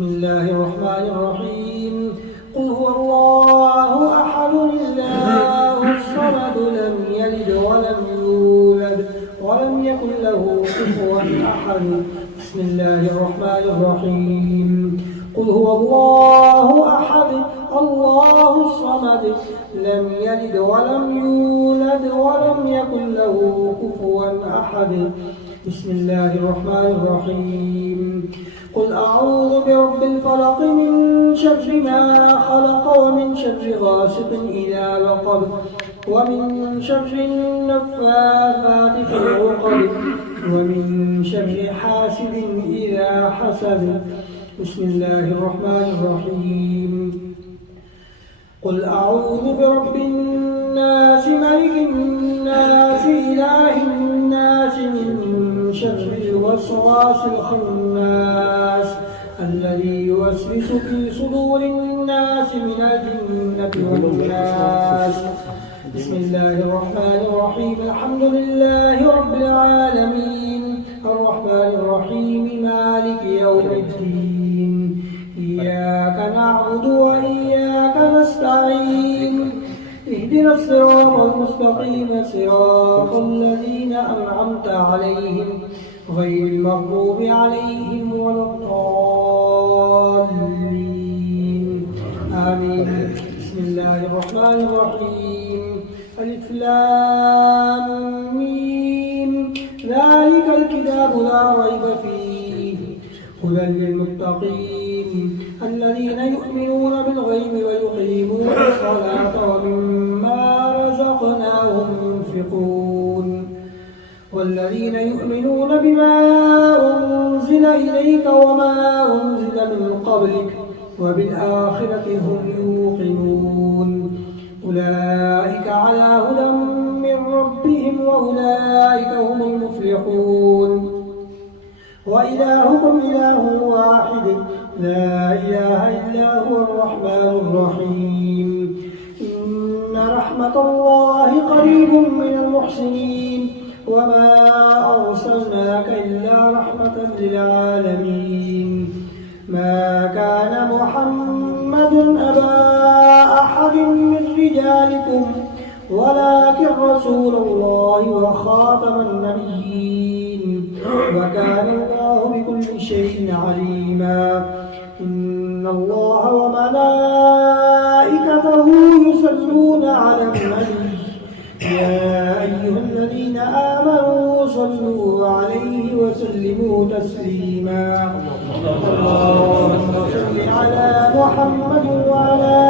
بسم الله الرحمن الرحيم قل هو الله أحد الله الصمد لم يلد ولم يولد ولم يكن له كفوا أحد بسم الله الرحمن الرحيم قل هو الله أحد الله الصمد لم يلد ولم يولد ولم يكن له كفوا أحد بسم الله الرحمن الرحيم قل أعوذ برب الفلق من شر ما خلق ومن شر غاسق إذا وقب ومن شر النفاثات في العقد ومن شر حاسد إذا حسد بسم الله الرحمن الرحيم قل أعوذ برب الناس ملك الناس إله الناس من شر الوسواس الخناس الذي يوسوس في صدور الناس من الجنة والناس بسم الله الرحمن الرحيم الحمد لله رب العالمين الرحمن الرحيم مالك يوم الدين إياك نعبد وإياك نستعين اهدنا الصراط المستقيم صراط الذين أنعمت عليهم غير المغضوب عليهم ولا الضالين آمين بسم الله الرحمن الرحيم ألف لام ميم ذلك الكتاب لا ريب فيه هدى للمتقين الذين يؤمنون بالغيب ويقيمون الصلاة ومما رزقناهم ينفقون والذين يؤمنون بما أنزل إليك وما أنزل من قبلك وبالآخرة هم يوقنون أولئك على هدى من ربهم وأولئك هم المفلحون وإلهكم إله واحد لا إله إلا هو الرحمن الرحيم إن رحمة الله قريب من المحسنين وما أرسلناك إلا رحمة للعالمين ما كان محمد أبا أحد من رجالكم ولكن رسول الله وخاتم النبيين وكان الله بكل شيء عليما إن الله وملائكته يصلون على النبي يا أيها الذين آمنوا صلوا عليه وسلموا تسليما اللهم صل على محمد وعلى